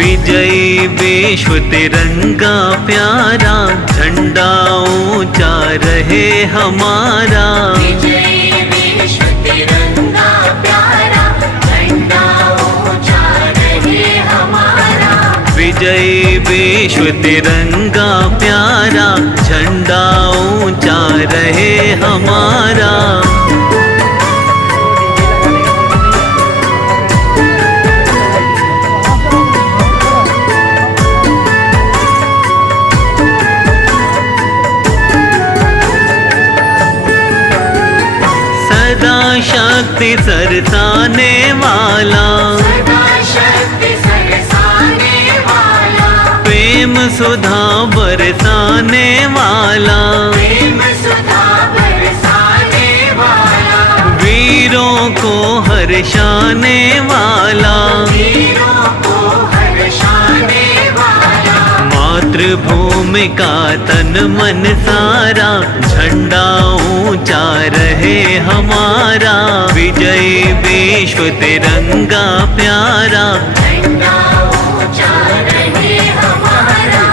विजयी विश्व तिरंगा प्यारा, झंडा ऊंचा रहे हमारा। विजयी विश्व तिरंगा प्यारा, झंडा ऊंचा रहे हमारा। विजयी विश्व तिरंगा प्यारा, झंडा ऊंचा रहे हमारा। सदा शक्ति सरसाने वाला, सदा शक्ति सरसाने वाला, प्रेम सुधा बरसाने वाला, प्रेम सुधा बरसाने वाला, वीरों को हर्षाने वाला, वीरों को हर्षाने वाला। मातृभूमि का तन मन सारा, झंडा ऊंचा रहे हमारा। विजयी विश्व तिरंगा प्यारा, झंडा ऊंचा रहे हमारा।